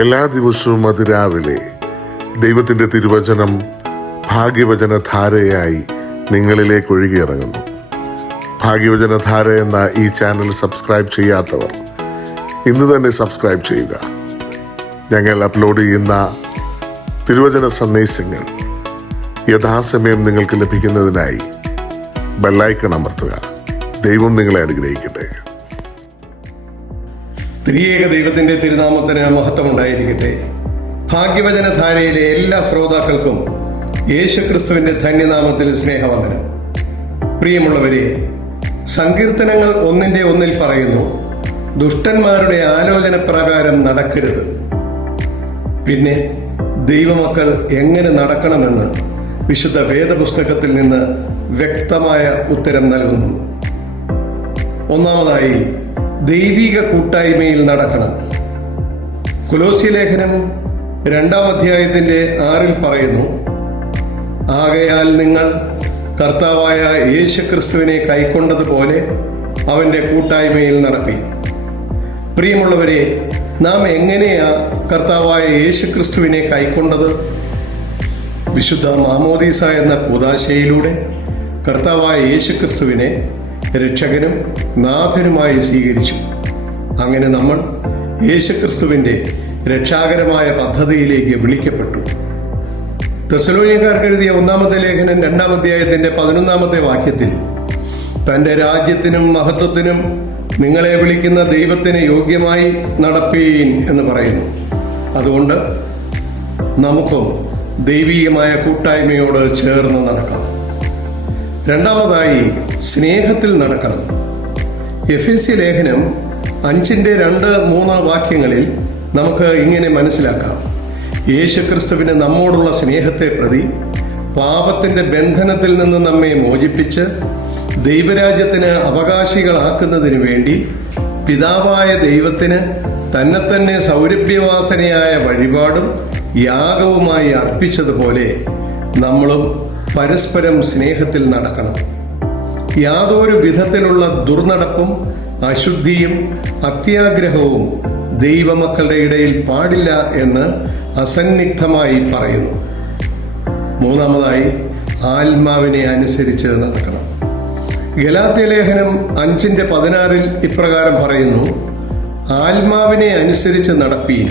എല്ലാ ദിവസവും അതിരാവിലെ ദൈവത്തിൻ്റെ തിരുവചനം ഭാഗ്യവചനധാരയായി നിങ്ങളിലേക്ക് ഒഴുകിയിറങ്ങുന്നു. ഭാഗ്യവചനധാര എന്ന ഈ ചാനൽ സബ്സ്ക്രൈബ് ചെയ്യാത്തവർ ഇന്ന് തന്നെ സബ്സ്ക്രൈബ് ചെയ്യുക. ഞങ്ങൾ അപ്ലോഡ് ചെയ്യുന്ന തിരുവചന സന്ദേശങ്ങൾ യഥാസമയം നിങ്ങൾക്ക് ലഭിക്കുന്നതിനായി ബെല്ലൈക്കൺ അമർത്തുക. ദൈവം നിങ്ങളെ അനുഗ്രഹിക്കട്ടെ. ത്രിയേക ദൈവത്തിൻ്റെ തിരുനാമത്തിന് മഹത്വമുണ്ടായിരിക്കട്ടെ. ഭാഗ്യവചനധാരയിലെ എല്ലാ ശ്രോതാക്കൾക്കും യേശുക്രിസ്തുവിൻ്റെ ധന്യനാമത്തിൽ സ്നേഹവന്ദനം. പ്രിയമുള്ളവരെ, സങ്കീർത്തനങ്ങൾ 1:1 പറയുന്നു, ദുഷ്ടന്മാരുടെ ആലോചന പ്രകാരം നടക്കരുത്. പിന്നെ ദൈവമക്കൾ എങ്ങനെ നടക്കണമെന്ന് വിശുദ്ധ വേദപുസ്തകത്തിൽ നിന്ന് വ്യക്തമായ ഉത്തരം നൽകുന്നു. ഒന്നാമതായി, ദൈവിക കൂട്ടായ്മയിൽ നടക്കണം. കൊലോസ്യ ലേഖനം 2-ാം അധ്യായത്തിൻ്റെ 6 പറയുന്നു, ആകയാൽ നിങ്ങൾ കർത്താവായ യേശുക്രിസ്തുവിനെ കൈക്കൊണ്ടതുപോലെ അവൻ്റെ കൂട്ടായ്മയിൽ നടപ്പി. പ്രിയമുള്ളവരെ, നാം എങ്ങനെയാ കർത്താവായ യേശുക്രിസ്തുവിനെ കൈക്കൊണ്ടത്? വിശുദ്ധ മാമോദീസ എന്ന കൂദാശയിലൂടെ കർത്താവായ യേശുക്രിസ്തുവിനെ രക്ഷകനും നാഥനുമായി സ്വീകരിച്ചു. അങ്ങനെ നമ്മൾ യേശുക്രിസ്തുവിൻ്റെ രക്ഷാകരമായ പദ്ധതിയിലേക്ക് വിളിക്കപ്പെട്ടു. തെസ്സലോനിയക്കാർക്ക് എഴുതിയ 1-ാമത്തെ ലേഖനം 2-ാം അധ്യായത്തിൻ്റെ 11-ാമത്തെ വാക്യത്തിൽ തൻ്റെ രാജ്യത്തിനും മഹത്വത്തിനും നിങ്ങളെ വിളിക്കുന്ന ദൈവത്തിന് യോഗ്യമായി നടപ്പീൻ എന്ന് പറയുന്നു. അതുകൊണ്ട് നമുക്കും ദൈവീകമായ കൂട്ടായ്മയോട് ചേർന്ന് നടക്കാം. രണ്ടാമതായി, സ്നേഹത്തിൽ നടക്കണം. എഫെസ്യ ലേഖനം 5:2-3 വാക്യങ്ങളിൽ നമുക്ക് ഇങ്ങനെ മനസ്സിലാക്കാം, യേശുക്രിസ്തുവിന് നമ്മോടുള്ള സ്നേഹത്തെ പ്രതി പാപത്തിൻ്റെ ബന്ധനത്തിൽ നിന്ന് നമ്മെ മോചിപ്പിച്ച് ദൈവരാജ്യത്തിന് അവകാശികളാക്കുന്നതിനു വേണ്ടി പിതാവായ ദൈവത്തിന് തന്നെ സൗരഭ്യവാസനയായ വഴിപാടും യാഗവുമായി അർപ്പിച്ചതുപോലെ നമ്മളും പരസ്പരം സ്നേഹത്തിൽ നടക്കണം. യാതൊരു വിധത്തിലുള്ള ദുർനടപ്പും അശുദ്ധിയും അത്യാഗ്രഹവും ദൈവമക്കളുടെ ഇടയിൽ പാടില്ല എന്ന് അസന്നിഗ്ധമായി പറയുന്നു. മൂന്നാമതായി, ആത്മാവിനെ അനുസരിച്ച് നടക്കണം. ഗലാത്യ ലേഖനം 5:16 ഇപ്രകാരം പറയുന്നു, ആത്മാവിനെ അനുസരിച്ച് നടപ്പീൻ,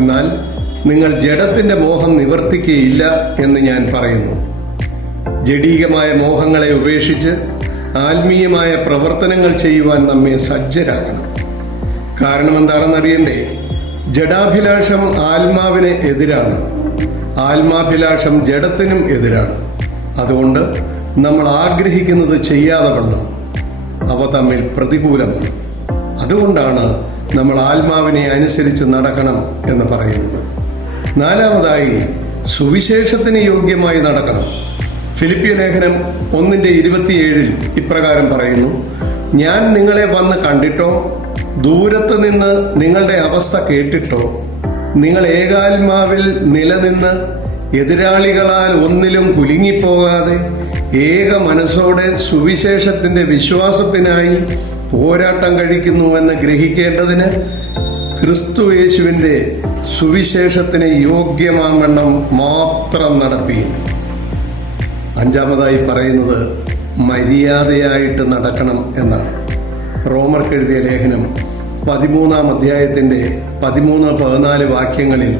എന്നാൽ നിങ്ങൾ ജഡത്തിൻ്റെ മോഹം നിവർത്തിക്കുകയില്ല എന്ന് ഞാൻ പറയുന്നു. ജഡീകമായ മോഹങ്ങളെ ഉപേക്ഷിച്ച് ആത്മീയമായ പ്രവർത്തനങ്ങൾ ചെയ്യുവാൻ നമ്മെ സജ്ജരാക്കണം. കാരണം എന്താണെന്നറിയണ്ടേ? ജഡാഭിലാഷം ആത്മാവിന് എതിരാണ്, ആത്മാഭിലാഷം ജഡത്തിനും എതിരാണ്. അതുകൊണ്ട് നമ്മൾ ആഗ്രഹിക്കുന്നത് ചെയ്യാതെ വണ്ണം അവ തമ്മിൽ പ്രതികൂലമാണ്. അതുകൊണ്ടാണ് നമ്മൾ ആത്മാവിനെ അനുസരിച്ച് നടക്കണം എന്ന് പറയുന്നത്. നാലാമതായി, സുവിശേഷത്തിന് യോഗ്യമായി നടക്കണം. ഫിലിപ്പിയ ലേഖനം 1:27 ഇപ്രകാരം പറയുന്നു, ഞാൻ നിങ്ങളെ വന്ന് കണ്ടിട്ടോ ദൂരത്ത് നിന്ന് നിങ്ങളുടെ അവസ്ഥ കേട്ടിട്ടോ നിങ്ങൾ ഏകാത്മാവിൽ നിലനിന്ന് എതിരാളികളാൽ ഒന്നിലും കുലുങ്ങിപ്പോകാതെ ഏക മനസ്സോടെ സുവിശേഷത്തിൻ്റെ വിശ്വാസത്തിനായി പോരാട്ടം കഴിക്കുന്നുവെന്ന് ഗ്രഹിക്കേണ്ടതിന് ക്രിസ്തു യേശുവിൻ്റെ സുവിശേഷത്തിന് യോഗ്യമാവണ്ണം മാത്രം നടപ്പീൻ. അഞ്ചാമതായി പറയുന്നത് മര്യാദയായിട്ട് നടക്കണം എന്നാണ്. റോമർക്ക് എഴുതിയ ലേഖനം 13-ാം അധ്യായത്തിൻ്റെ 13-14 വാക്യങ്ങളിൽ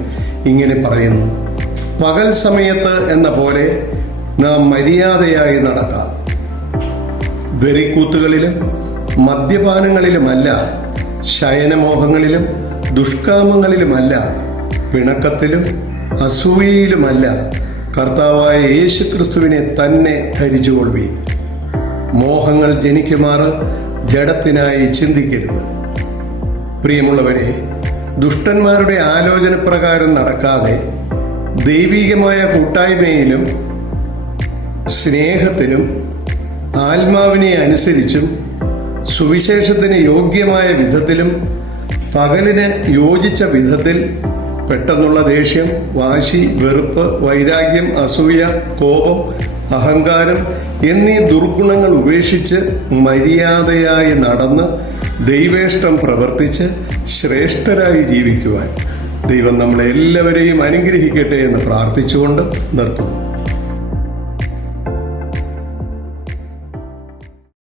ഇങ്ങനെ പറയുന്നു, പകൽ സമയത്ത് എന്ന പോലെ നാം മര്യാദയായി നടക്കാം. വെറിക്കൂത്തുകളിലും മദ്യപാനങ്ങളിലുമല്ല, ശയനമോഹങ്ങളിലും ദുഷ്കാമങ്ങളിലുമല്ല, പിണക്കത്തിലും അസൂയയിലുമല്ല, കർത്താവായ യേശുക്രിസ്തുവിനെ തന്നെ ധരിച്ചുകൊള്ളുവീൻ. മോഹങ്ങൾ ജനിക്കുമാറ് ജഡത്തിനായി ചിന്തിക്കരുത്. പ്രിയമുള്ളവരെ, ദുഷ്ടന്മാരുടെ ആലോചന പ്രകാരം നടക്കാതെ ദൈവികമായ കൂട്ടായ്മയിലും സ്നേഹത്തിലും ആത്മാവിനെ അനുസരിച്ചും സുവിശേഷത്തിന് യോഗ്യമായ വിധത്തിലും പകലിന് യോജിച്ച വിധത്തിൽ പെട്ടെന്നുള്ള ദേഷ്യം, വാശി, വെറുപ്പ്, വൈരാഗ്യം, അസൂയ, കോപം, അഹങ്കാരം എന്നീ ദുർഗുണങ്ങൾ ഉപേക്ഷിച്ച് മര്യാദയായി നടന്ന് ദൈവേഷ്ടം പ്രവർത്തിച്ച് ശ്രേഷ്ഠരായി ജീവിക്കുവാൻ ദൈവം നമ്മളെ എല്ലാവരെയും അനുഗ്രഹിക്കട്ടെ എന്ന് പ്രാർത്ഥിച്ചുകൊണ്ട് നിർത്തുന്നു.